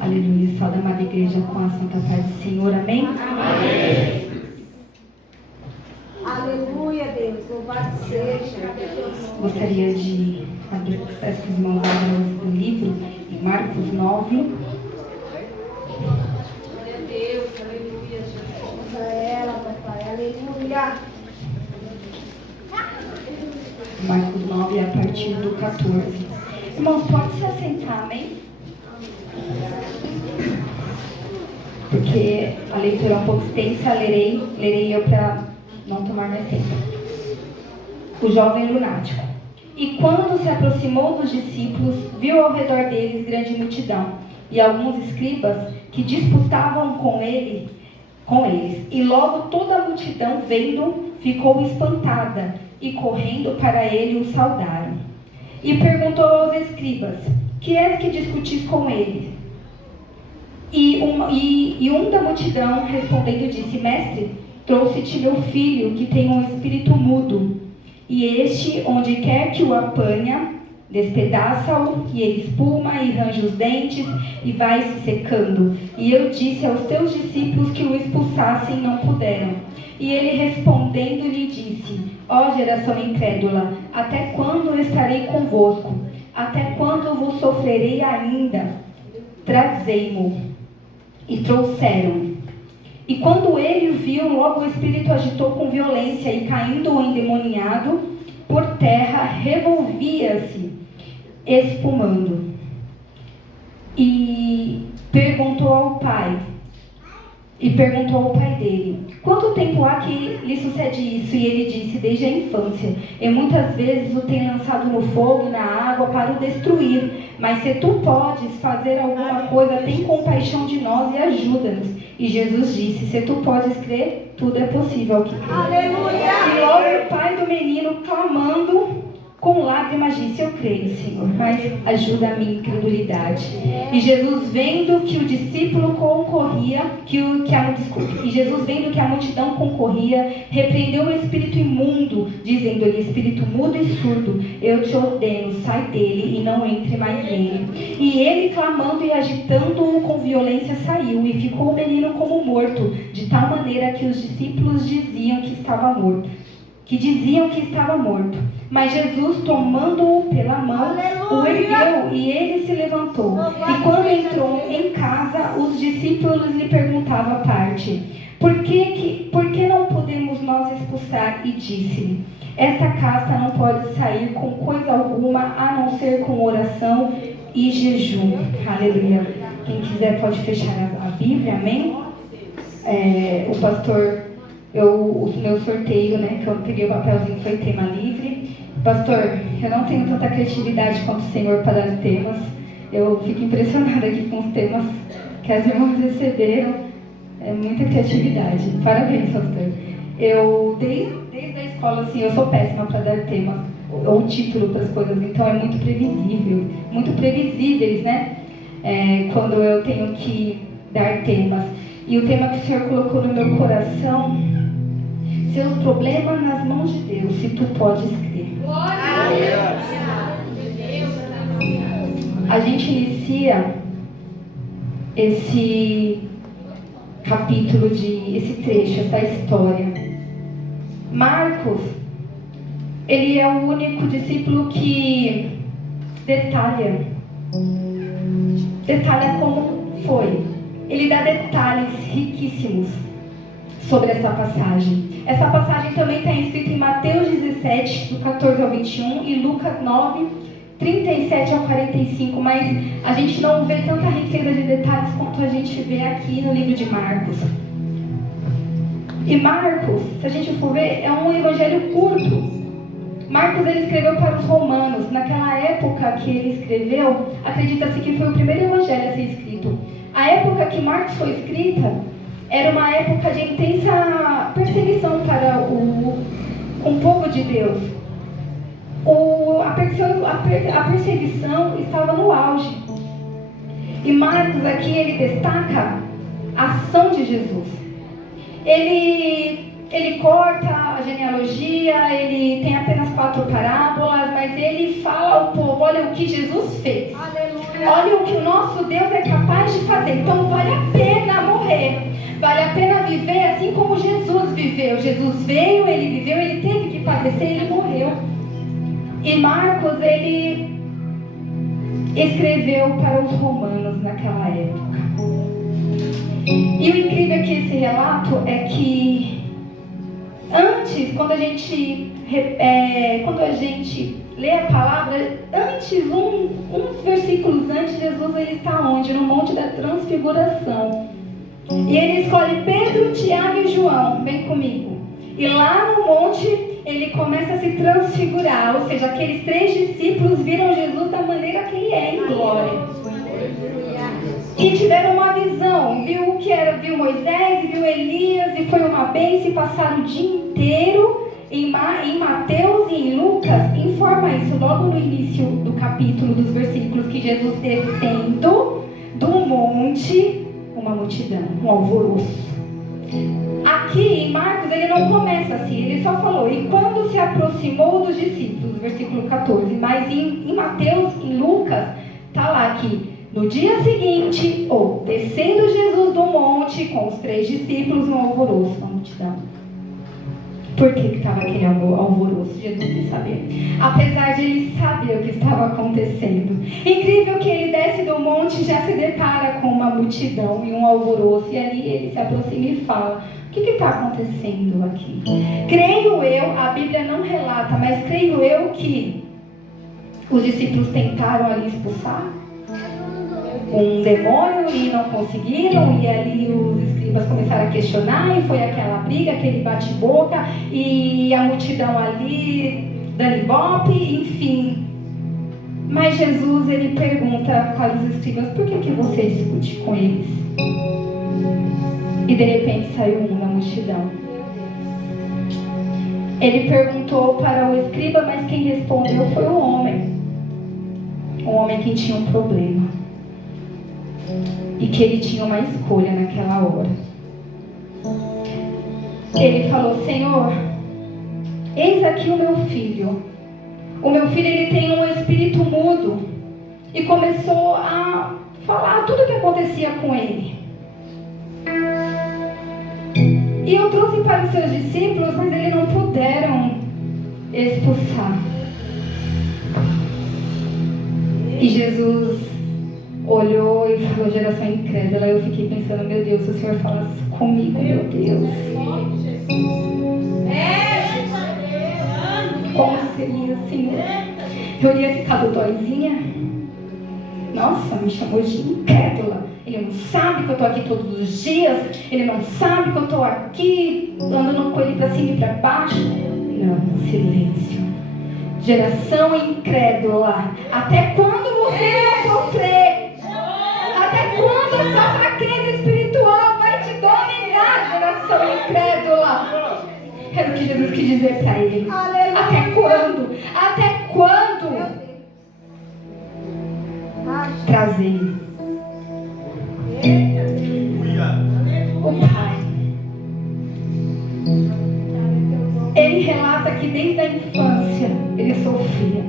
Aleluia. Salve a amada igreja com a santa paz do Senhor. Amém? Amém. Aleluia, Deus. Louvado seja. Gostaria de abrir as irmãos do livro em Marcos 9. Glória a Deus. Aleluia. Usa ela, papai. Aleluia. Marcos 9, a partir do 14. Irmãos, pode se assentar, amém? Porque a leitura é um pouco extensa, lerei eu para não tomar mais tempo. O jovem lunático. E quando se aproximou dos discípulos, viu ao redor deles grande multidão, e alguns escribas que disputavam com eles. E logo toda a multidão, vendo, ficou espantada, e correndo para ele o saudaram. E perguntou aos escribas: que és que discutis com ele? E um da multidão, respondendo, disse: Mestre, trouxe-te meu filho, que tem um espírito mudo. E este, onde quer que o apanha, despedaça-o, e ele espuma e range os dentes, e vai se secando. E eu disse aos teus discípulos que o expulsassem, e não puderam. E ele respondendo lhe disse: ó geração incrédula, até quando estarei convosco? Até quando vos sofrerei ainda? Trazei-mo. E trouxeram. E quando ele o viu, logo o espírito agitou com violência, e caindo o endemoniado por terra, revolvia-se, espumando. E perguntou ao pai dele: quanto tempo há que lhe sucede isso? E ele disse: desde a infância. E muitas vezes o tem lançado no fogo e na água para o destruir. Mas se tu podes fazer alguma coisa, tem compaixão de nós e ajuda-nos. E Jesus disse: se tu podes crer, tudo é possível ao que crê. Aleluia! E logo o pai do menino, clamando com lágrimas, disse: eu creio, Senhor, mas ajuda a minha incredulidade. E Jesus, vendo que o discípulo concorria, Jesus, vendo que a multidão concorria, repreendeu o espírito imundo, dizendo-lhe: espírito mudo e surdo, eu te ordeno, sai dele e não entre mais nele. E ele, clamando e agitando-o com violência, saiu, e ficou o menino como morto, de tal maneira que os discípulos diziam que estava morto. Mas Jesus, tomando-o pela mão, o ergueu, e ele se levantou. E quando entrou em casa, os discípulos lhe perguntavam à parte: por que não podemos nós expulsar? E disse-lhe: esta casta não pode sair com coisa alguma, a não ser com oração e jejum. Aleluia. Quem quiser pode fechar a Bíblia, amém? O pastor... o meu sorteio, né, que eu peguei o papelzinho, foi tema livre. Pastor, eu não tenho tanta criatividade quanto o Senhor para dar temas. Eu fico impressionada aqui com os temas que as irmãs receberam. É muita criatividade. Parabéns, pastor. Eu, desde a escola, assim, eu sou péssima para dar temas ou título para as coisas, então é muito previsível, muito previsíveis, né? Quando eu tenho que dar temas. E o tema que o Senhor colocou no meu coração: seus problemas nas mãos de Deus, se tu podes crer. Glória! A gente inicia esse capítulo, esse trecho, essa história. Marcos, ele é o único discípulo que detalha como foi. Ele dá detalhes riquíssimos sobre essa passagem. Essa passagem também está escrita em Mateus 17, do 14 ao 21, e Lucas 9, 37 ao 45, mas a gente não vê tanta riqueza de detalhes quanto a gente vê aqui no livro de Marcos. E Marcos, se a gente for ver, é um evangelho curto. Marcos, ele escreveu para os romanos. Naquela época que ele escreveu, acredita-se que foi o primeiro evangelho a ser escrito. A época que Marcos foi escrita era uma época de intensa perseguição para o povo de Deus. A perseguição estava no auge. E Marcos aqui, ele destaca a ação de Jesus. Ele corta a genealogia, ele tem apenas 4 parábolas, mas ele fala ao povo: olha o que Jesus fez. Aleluia. Olha o que o nosso Deus é capaz de fazer. Então vale a pena morrer. Vale a pena viver assim como Jesus viveu. Jesus veio, ele viveu, ele teve que padecer, ele morreu. E Marcos, ele escreveu para os romanos naquela época. E o incrível aqui esse relato é que antes, quando a gente lê a palavra, antes, uns versículos antes, Jesus ele está onde? No Monte da Transfiguração. E ele escolhe Pedro, Tiago e João, vem comigo. E lá no monte ele começa a se transfigurar, ou seja, aqueles 3 discípulos viram Jesus da maneira que ele é, em glória. E tiveram uma visão, viu o que era, viu Moisés, viu Elias, e foi uma bênção, e passaram o dia inteiro em Mateus e em Lucas, informa isso logo no início do capítulo, dos versículos, que Jesus descendo do monte, uma multidão, um alvoroço. Aqui em Marcos ele não começa assim, ele só falou, e quando se aproximou dos discípulos, versículo 14, mas em Mateus, em Lucas, está lá que no dia seguinte, ou descendo Jesus do monte com os 3 discípulos, um alvoroço, uma multidão. Por que estava aquele alvoroço? Jesus quis saber. Apesar de ele saber o que estava acontecendo. Incrível que ele desce do monte e já se depara com uma multidão e um alvoroço. E ali ele se aproxima e fala, o que está acontecendo aqui? Creio eu, a Bíblia não relata, mas creio eu que os discípulos tentaram ali expulsar um demônio e não conseguiram, e ali os escribas começaram a questionar, e foi aquela briga, aquele bate-boca, e a multidão ali dando ibope, enfim. Mas Jesus, ele pergunta para os escribas, por que você discute com eles? E de repente saiu um da multidão. Ele perguntou para o escriba, mas quem respondeu foi o homem. Um homem que tinha um problema. E que ele tinha uma escolha naquela hora. Ele falou, Senhor, eis aqui o meu filho. O meu filho, ele tem um espírito mudo. E começou a falar tudo o que acontecia com ele. E eu trouxe para os seus discípulos, mas eles não puderam expulsar. E Jesus olhou e falou, geração incrédula. Eu fiquei pensando, meu Deus, se o Senhor falasse comigo, meu Deus. Como seria, Senhor? Eu ia ficar dodóizinha. Nossa, me chamou de incrédula. Ele não sabe que eu estou aqui todos os dias. Ele não sabe que eu estou aqui andando com ele para cima e para baixo. Não, silêncio. Geração incrédula. Até quando você vai sofrer? Até quando essa fraqueza espiritual vai te dominar, geração incrédula? Era o que Jesus quis dizer para ele. Até quando? Até quando? Trazer o Pai. Ele relata que desde a infância ele sofria.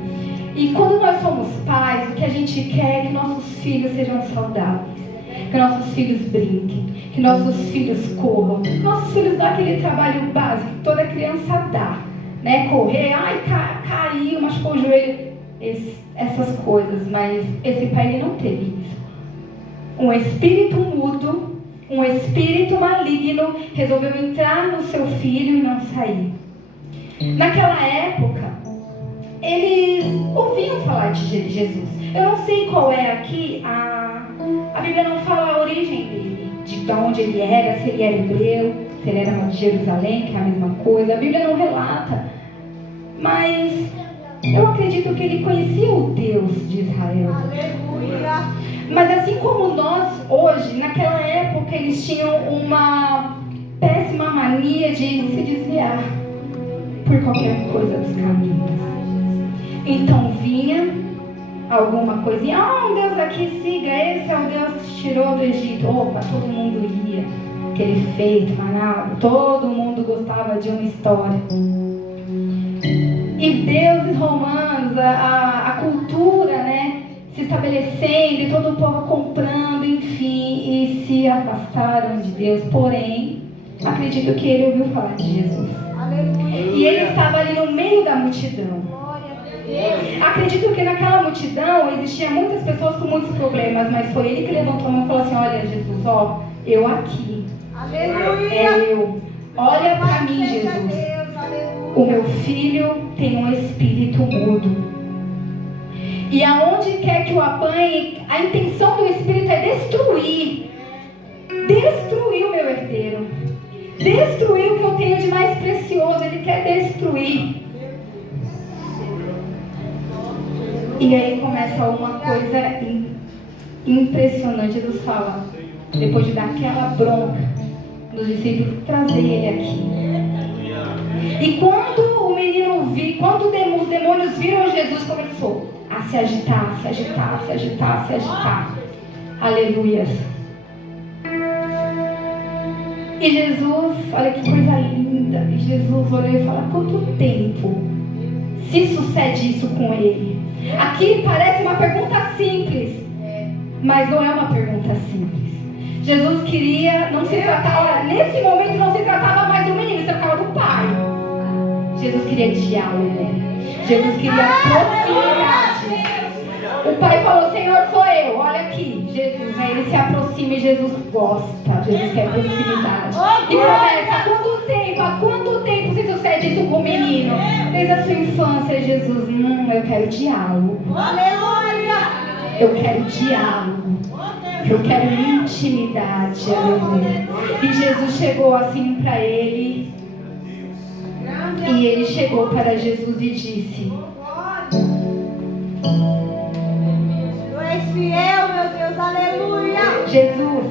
E quando nós somos pais, o que a gente quer é que nossos filhos sejam saudáveis, que nossos filhos brinquem, que nossos filhos corram, que nossos filhos dão aquele trabalho básico que toda criança dá, né? Correr, ai, caiu, machucou o joelho, essas coisas. Mas esse pai, ele não teve isso. Um espírito mudo, um espírito maligno resolveu entrar no seu filho e não sair. Naquela época, eles ouviam falar de Jesus. Eu não sei qual é aqui, a Bíblia não fala a origem dele, de onde ele era, se ele era hebreu, se ele era de Jerusalém, que é a mesma coisa. A Bíblia não relata, mas eu acredito que ele conhecia o Deus de Israel. Aleluia. Mas assim como nós hoje, naquela época eles tinham uma péssima mania de se desviar por qualquer coisa dos caminhos. Então vinha alguma coisinha, um Deus aqui, siga, esse é o Deus que te tirou do Egito. Opa, todo mundo ia, aquele feito, manado, todo mundo gostava de uma história. E deuses romanos, a cultura, né, se estabelecendo e todo o povo comprando, enfim, e se afastaram de Deus. Porém, acredito que ele ouviu falar de Jesus. E ele estava ali no meio da multidão. Acredito que naquela multidão existiam muitas pessoas com muitos problemas, mas foi ele que levantou a mão e falou assim: olha, Jesus, ó, eu aqui. É eu. Olha para mim, Jesus. O meu filho tem um espírito mudo. E aonde quer que o apanhe, a intenção do espírito é destruir. Destruir o meu herdeiro. Destruir o que eu tenho de mais precioso. Ele quer destruir. E aí começa uma coisa impressionante. Jesus fala, depois de dar aquela bronca dos discípulos, trazer ele aqui. E quando o menino viu, quando os demônios viram Jesus, começou a se agitar, se agitar, se agitar, se agitar. Aleluias. E Jesus, olha que coisa linda. E Jesus olhou e fala: quanto tempo se sucede isso com ele? Aqui parece uma pergunta simples, mas não é uma pergunta simples. Jesus queria, não se tratava, nesse momento não se tratava mais do menino, se tratava do pai. Jesus queria diálogo. Jesus queria proximidade. O pai falou: Senhor, sou eu, olha aqui. Jesus, aí ele se aproxima e Jesus gosta. Jesus quer proximidade. E começa: há quanto tempo se sucede isso com o menino? Desde a sua infância. Jesus, eu quero diálogo. Eu quero diálogo. Eu quero intimidade. Aleluia. E Jesus chegou assim para ele. E ele chegou para Jesus e disse: Tu és fiel, meu Deus, aleluia. Jesus,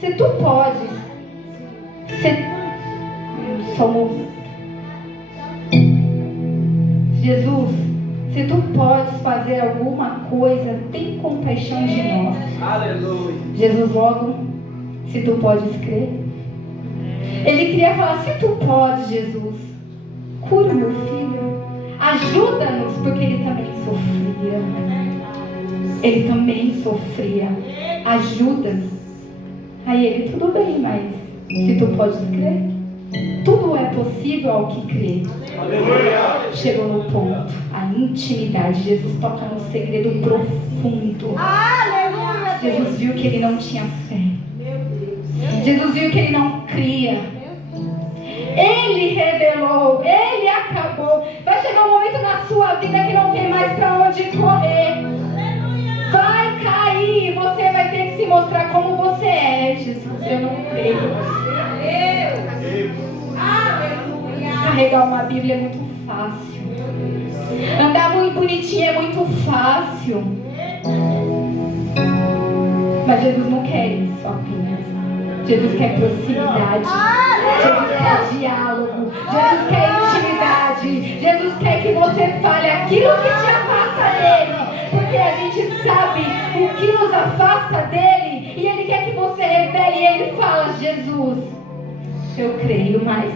se tu podes, Jesus, se tu podes fazer alguma coisa, tem compaixão de nós. Aleluia. Jesus logo, se tu podes crer. Ele queria falar: se tu podes, Jesus, cura meu filho, ajuda-nos, porque ele também sofria. Ele também sofria. Ajuda-nos. Aí ele: tudo bem, mas se tu podes crer, tudo é possível ao que crê. Aleluia. Chegou no ponto, a intimidade. Jesus toca no segredo profundo. Aleluia. Jesus viu que ele não tinha fé. Jesus viu que ele não cria. Ele revelou, ele acabou. Vai chegar um momento na sua vida que não tem mais para onde correr. Vai cair, você vai ter que se mostrar como você é. Jesus, eu não creio. Carregar uma Bíblia é muito fácil. Andar muito bonitinho é muito fácil. Mas Jesus não quer isso apenas. Jesus quer proximidade. Jesus quer diálogo. Jesus quer intimidade. Jesus quer que você fale aquilo que te afasta dele. Porque a gente sabe o que nos afasta dele. E ele quer que você revele. E ele fala: Jesus, eu creio, mas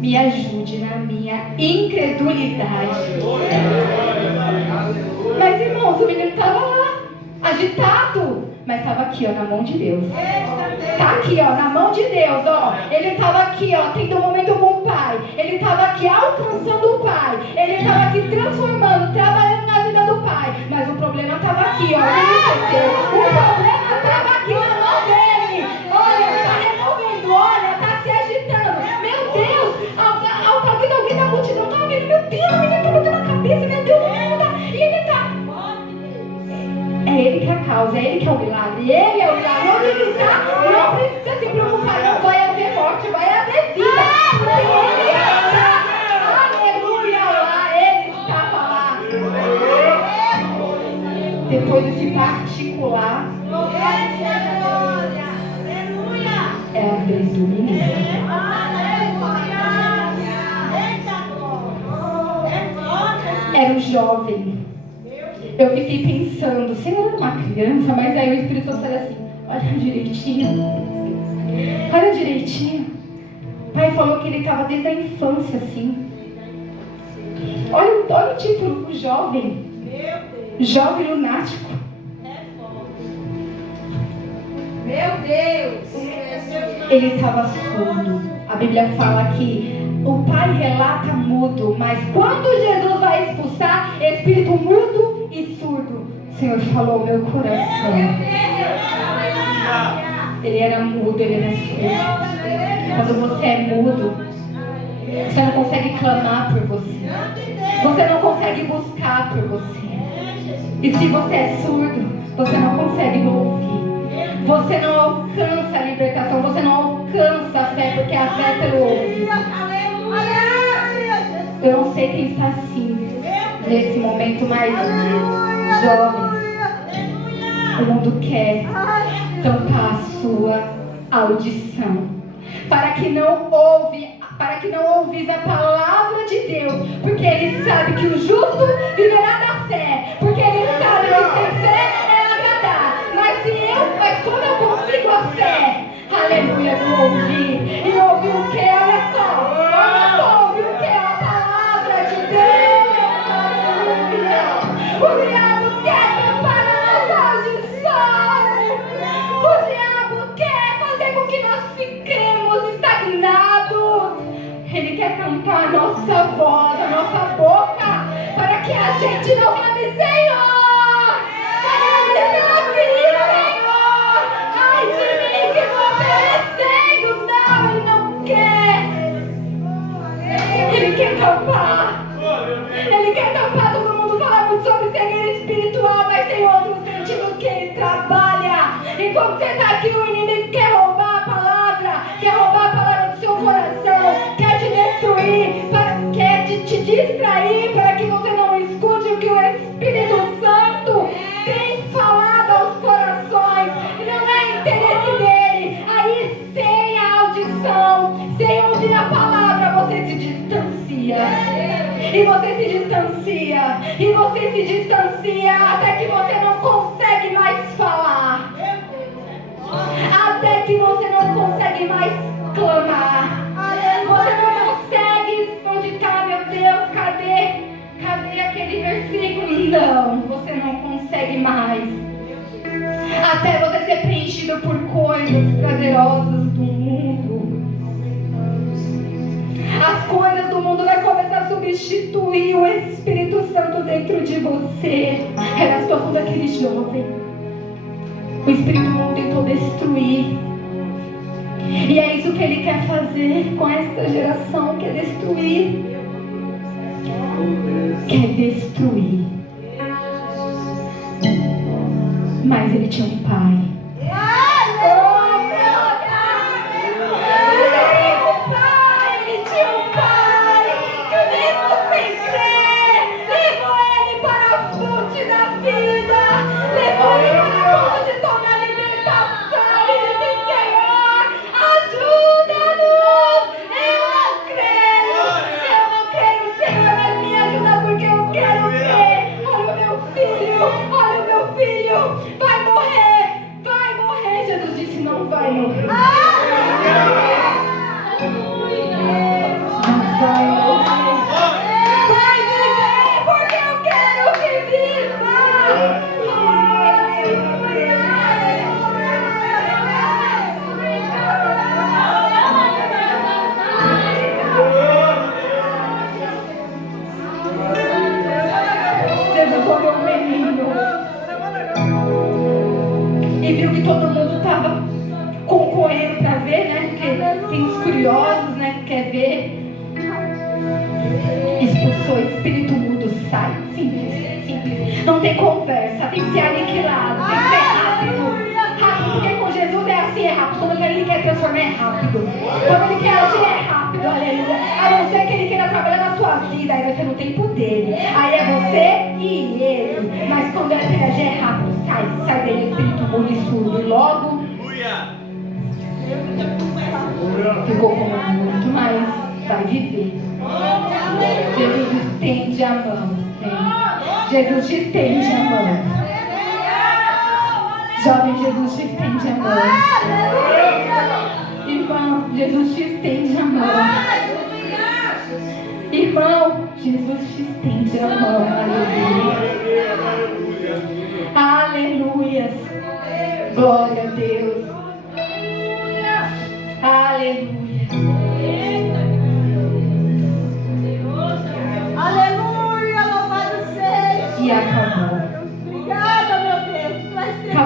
me ajude na minha incredulidade. Mas irmãos, o menino estava lá, agitado, mas estava aqui, ó, na mão de Deus. Tá aqui, ó, na mão de Deus, ó. Ele estava aqui, ó, tendo um momento com o Pai. Ele estava aqui alcançando o Pai. Ele estava aqui transformando, trabalhando na vida do Pai. Mas o problema estava aqui, ó. O problema estava aqui na mão dele. Olha, está removendo, olha, está se agitando. Meu Deus, talvez alguém da multidão está ouvindo. Meu Deus, o menino está batendo a cabeça, meu Deus, e ele está. É ele que é a causa, é ele que é o milagre. Ele é o milagre. Onde ele está, não precisa se preocupar. Não vai haver morte, vai haver vida. Porque ele está. Aleluia, lá. Ele estava lá. Depois desse particular, é a vez do menino. Era um jovem. Eu fiquei pensando, se eu era uma criança, mas aí o Espírito Santo era assim: olha direitinho. Olha direitinho. O pai falou que ele estava desde a infância assim. Olha o título: o jovem. Jovem lunático. ele estava surdo. A Bíblia fala que o pai relata mudo, mas quando Jesus vai expulsar espírito mudo e surdo, o Senhor falou ao meu coração. Ele era mudo, ele era surdo. Quando você é mudo, você não consegue clamar por você. Você não consegue buscar por você. E se você é surdo, você não consegue ouvir. Você não alcança a libertação, você não alcança a fé, porque a fé é pelo ouvir. Eu não sei quem está assim nesse momento, mas jovens, o mundo quer tampar a sua audição, para que não ouvis a palavra de Deus, porque ele sabe que o justo viverá da fé, porque ele sabe que sem fé é agradar. Mas como eu consigo a fé? Aleluia, do ouvir. E ouvir o que? Olha só, ouvir o que? A palavra de Deus. Aleluia. O diabo quer tampar a nossa audição. O diabo quer fazer com que nós fiquemos estagnados. Ele quer tampar a nossa voz, a nossa boca, para que a gente não clame, Senhor. Ai de mim que vou perecendo. Não, ele não quer. Ele quer tampar. Ele quer tampar. Todo mundo fala muito sobre cegueira espiritual, mas tem outros sentidos que ele trabalha. E quando você está aqui, o inimigo quer roubar a palavra do seu coração, quer te destruir, quer te distrair, para que você não escute o que o Espírito Santo tem falado aos corações. Não é interesse dele. Aí, sem a audição, sem ouvir a palavra, você se distancia. E você se distancia. E você se distancia até que você não consegue mais falar. Até que você não consegue mais clamar. Você não consegue. Onde está, meu Deus? Cadê aquele versículo? Não, você não consegue mais. Até você ser preenchido por coisas prazerosas do mundo. As coisas do mundo vai começar a substituir o Espírito Santo dentro de você. Era a situação daquele jovem. O Espírito mundo tentou destruir. E é isso que ele quer fazer com esta geração, quer destruir. Quer destruir. Mas ele tinha um pai. Ele tinha um pai que mesmo sem crer, levou ele para a fonte da vida, levou ele para a condição da libertação e disse, Senhor, ajuda-nos. Eu não creio, Senhor, mas me ajuda porque eu quero crer. Olha o meu filho, vai morrer. Jesus disse, não vai morrer. Não vai morrer. Vai viver porque eu quero que viva. Jesus olhou o menino e viu que todo mundo estava concorrendo para ver, né? Porque tem os curiosos, né? Que quer ver. Expulsou, espírito mudo, sai. Simples. Não tem conversa, tem que ser aniquilado, tem que ser rápido. Porque com Jesus é assim, é rápido. Quando ele quer transformar, é rápido. Quando ele quer agir, é rápido, aleluia. A não ser que ele queira trabalhar na sua vida, aí vai ser no tempo dele. Aí é você e ele. Mas quando ele quer agir, é rápido. Sai dele, espírito mudo e surdo. E logo ficou como morto, mas vai viver. Jesus estende a mão. Jesus te estende a mão. Jovem, Jesus te estende a mão. Irmão, Jesus te estende a mão. Irmão, Jesus te estende a mão. Aleluia. Aleluia. Glória a Deus.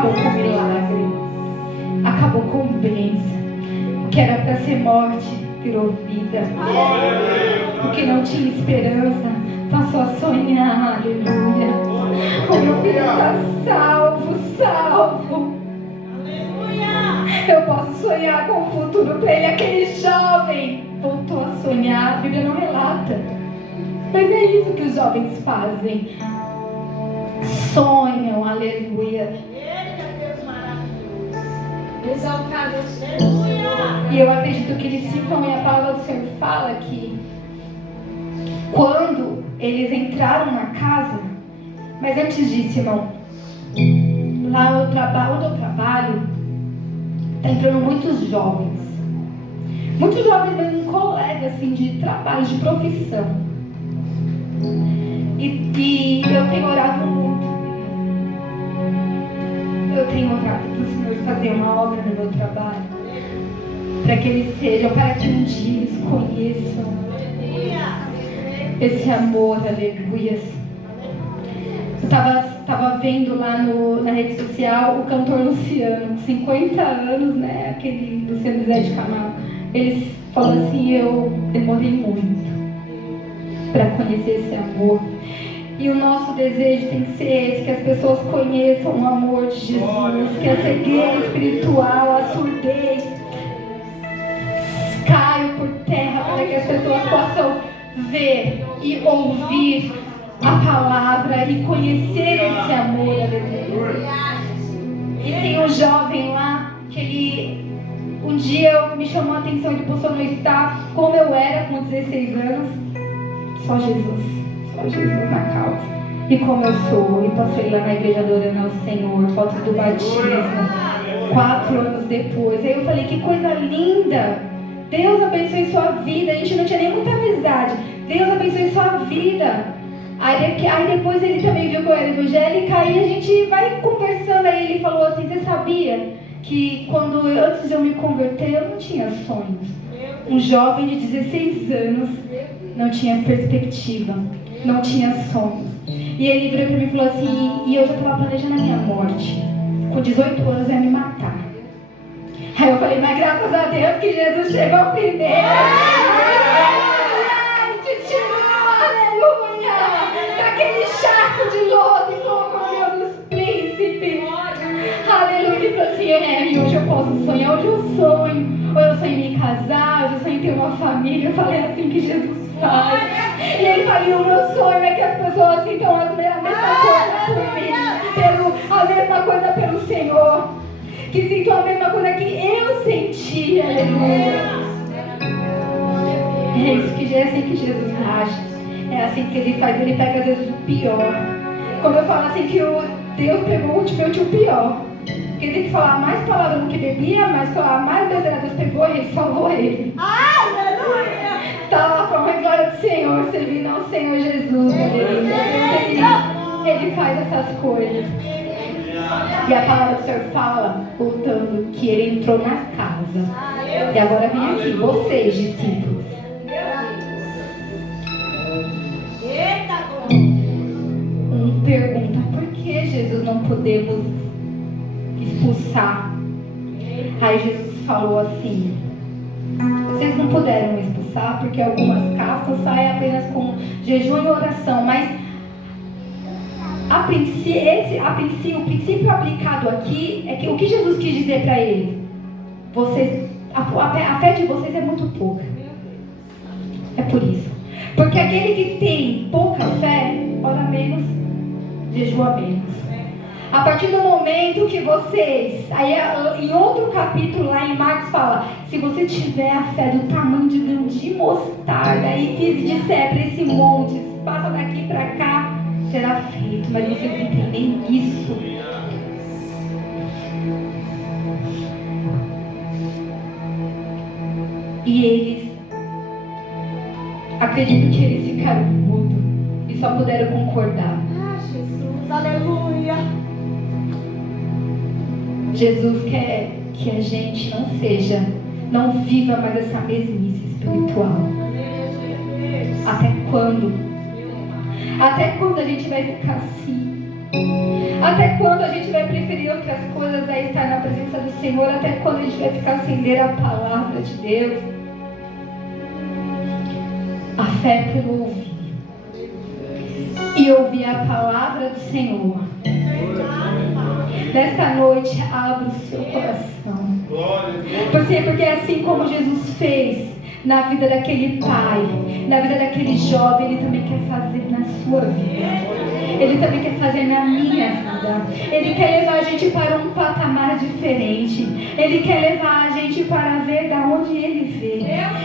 acabou com milagre, acabou com bênção. O que era para ser morte virou vida. O que não tinha esperança passou a sonhar. Aleluia. O meu filho está salvo, salvo. Eu posso sonhar com o futuro para ele. Aquele jovem voltou a sonhar. A Bíblia não relata, mas é isso que os jovens fazem. Sonham, aleluia. Exaltado seja. E eu acredito que eles ficam, e a palavra do Senhor fala que quando eles entraram na casa, mas antes disso, irmão, lá onde eu trabalho, está entrando muitos jovens mesmo, colegas assim, de trabalho, de profissão. E eu tenho orado muito. Eu tenho orado para o Senhor fazer uma obra no meu trabalho, para que eles sejam, para que um dia eles conheçam esse amor, aleluia. Eu estava vendo lá na rede social o cantor Luciano, com 50 anos, né? Aquele Luciano Zé de Camargo. Ele falou assim: eu demorei muito para conhecer esse amor. E o nosso desejo tem que ser esse, que as pessoas conheçam o amor de Jesus, que a cegueira espiritual, a surdez caia por terra, para que as pessoas possam ver e ouvir a palavra e conhecer esse amor. E tem um jovem lá que ele um dia me chamou a atenção, ele postou no status como eu era com 16 anos. Só Jesus na causa. E como eu sou, e passei lá na igreja adorando ao Senhor, fotos do batismo, 4 anos depois. Aí eu falei: que coisa linda, Deus abençoe sua vida. A gente não tinha nem muita amizade. Deus abençoe sua vida. Aí depois ele também viu que eu era evangélica, aí a gente vai conversando. Aí ele falou assim: você sabia que antes de eu me converter eu não tinha sonhos? Um jovem de 16 anos não tinha perspectiva, não tinha sonhos. E ele virou para mim e falou assim: e eu já estava planejando a minha morte. Com 18 anos eu ia me matar. Aí eu falei: mas graças a Deus que Jesus chegou primeiro. Te tirou, aleluia, daquele charco de lodo e colocou meu dos príncipes. Aleluia. Ele falou assim: e hoje eu posso sonhar, hoje eu sonho. Ou eu sonho em me casar, hoje eu sonho em ter uma família. Eu falei: é assim que Jesus faz. E ele falou: e o meu sonho é que as pessoas sintam a mesma coisa por mim, a mesma coisa pelo Senhor, que sintam a mesma coisa que eu senti. Aleluia. É assim que Jesus age. É assim que ele faz. Ele pega às vezes o pior. Quando eu falo assim que Deus pegou o último, o pior, porque tem que falar mais palavras do que bebia, mas falar mais besteira, Deus pegou e ele salvou ele. Aleluia! Tá lá para a glória do Senhor, servindo ao Senhor Jesus. Ele faz essas coisas. E a palavra do Senhor fala, voltando, que ele entrou na casa. E agora vem aqui, vocês, discípulos. Pergunta: por que, Jesus, não podemos expulsar? Aí Jesus falou assim: vocês não puderam expulsar porque algumas castas saem apenas com jejum e oração, mas o princípio aplicado aqui é que o que Jesus quis dizer para ele: a fé de vocês é muito pouca. É por isso. Porque aquele que tem pouca fé, ora menos, jejua menos. A partir do momento que vocês, aí em outro capítulo lá em Marcos fala: se você tiver a fé do tamanho de grão de mostarda e disser para esse monte, passa daqui para cá, será feito. Mas vocês não entendem isso. E eles, acredito que eles ficaram mudos e só puderam concordar. Jesus, aleluia. Jesus quer que a gente não viva mais essa mesmice espiritual. Até quando? Até quando a gente vai ficar assim? Até quando a gente vai preferir outras coisas a estar na presença do Senhor? Até quando a gente vai ficar sem ler a palavra de Deus? A fé pelo ouvir. E ouvir a palavra do Senhor. Nesta noite, abra o seu coração. Porque assim como Jesus fez na vida daquele pai, na vida daquele jovem, Ele também quer fazer na sua vida. Ele também quer fazer na minha vida. Ele quer levar a gente para um patamar diferente. Ele quer levar a gente para ver da onde Ele vê.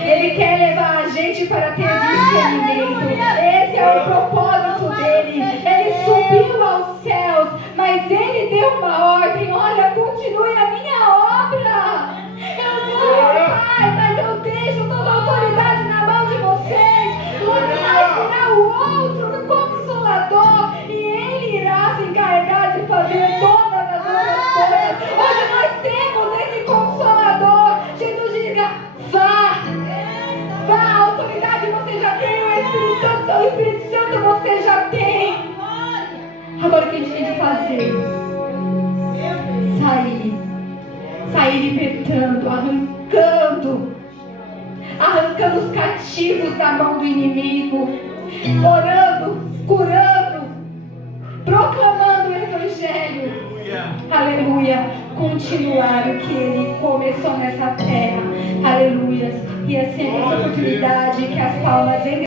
Ele quer levar a gente para ter discernimento. Esse é o propósito dele. Ele subiu aos céus, mas Ele deu uma ordem: olha, continue a minha obra. Eu vou, Pai, mas eu deixo toda a autoridade na mão de vocês. Logo mais virá o outro, o Consolador, e Ele irá se encarregar de fazer todas as outras coisas. Hoje nós temos esse Consolador. Jesus diga: vá, vá, a autoridade você já tem, o Espírito Santo você já tem. Agora o que a gente tem que fazer? Sair libertando, arrancando os cativos da mão do inimigo, orando, curando, proclamando o Evangelho. Aleluia. Continuar o que Ele começou nessa terra. Aleluia. E assim, essa oportunidade que as palmas